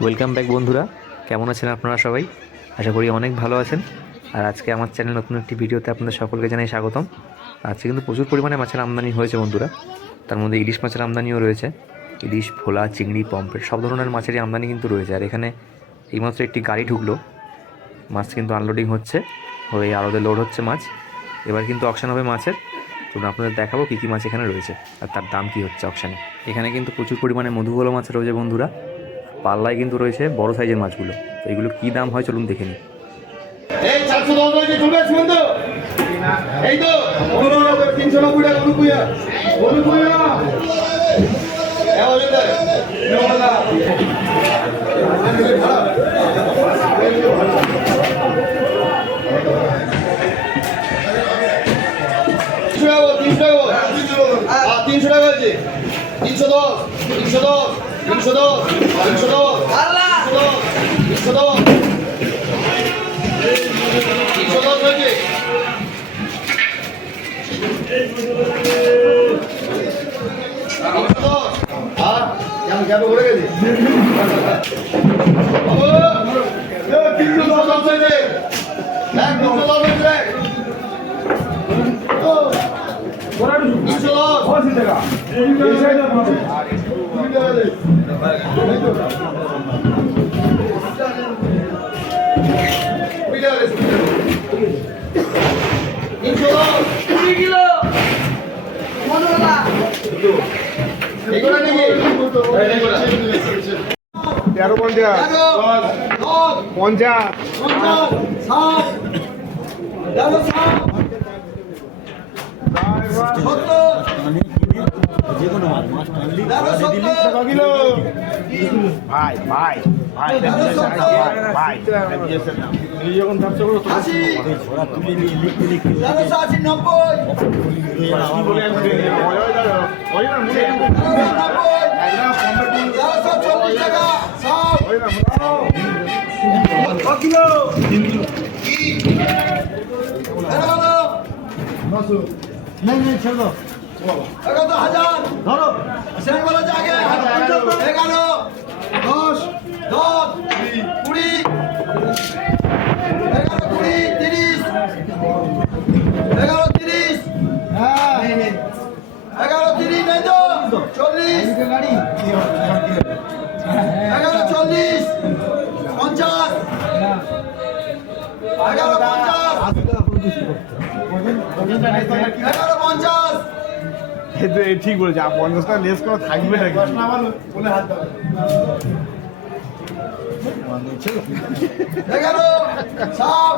Welcome back বন্ধুরা, কেমন আছেন আপনারা সবাই? আশা করি অনেক ভালো আছেন। আর আজকে আমার চ্যানেল নতুন একটি ভিডিওতে আপনাদের সকলকে জানাই স্বাগতম। আজকে কিন্তু প্রচুর পরিমাণে মাছের আমদানি হয়েছে বন্ধুরা। তার মধ্যে ইলিশ মাছের আমদানিও রয়েছে। ইলিশ, ভোলা, চিংড়ি, পমফ্রেট সব ধরনের মাছেরই আমদানি কিন্তু রয়েছে। আর এখানে এইমাত্র একটি গাড়ি ঢুকলো, মাছ কিন্তু আনলোডিং হচ্ছে, হয়ে আড়তে লোড হচ্ছে মাছ। এবার কিন্তু অকশন হবে মাছের। তো আপনাদের দেখাবো কী কী মাছ এখানে রয়েছে আর তার দাম কী হচ্ছে অকশানে। এখানে কিন্তু প্রচুর পরিমাণে মধুবলা মাছ রয়েছে বন্ধুরা। পাল্লায় কিন্তু রয়েছে বড় সাইজের মাছগুলো। তো এগুলো কী দাম হয় চলুন দেখে নিই। এই 410 রয়েছে, চলবে সুমন্ত? এই তো 390 টাকা অনুকুইয়া এ অজয় তিনশো টাকা হয়েছে, 310 310 310 310 310 হয়েছে। আর কেমন গ্যাপে ঘুরে গেছে 310 হয়েছে, 310 হয়েছে। তেরো 50 50 ভাই ভাই ভাই ভাই যখন ব্যবসা করো नहीं छोड़ दो 11,000 ধরো সেন বলা জায়গা 11 10 10 20 11 20 30 11 30 হ্যাঁ 11 30 নাই তো 40 গাড়ি 11 40 50 11 50 ঠিক বলেছে 50টা লেস করা থাকবে নাকি এগারো সাত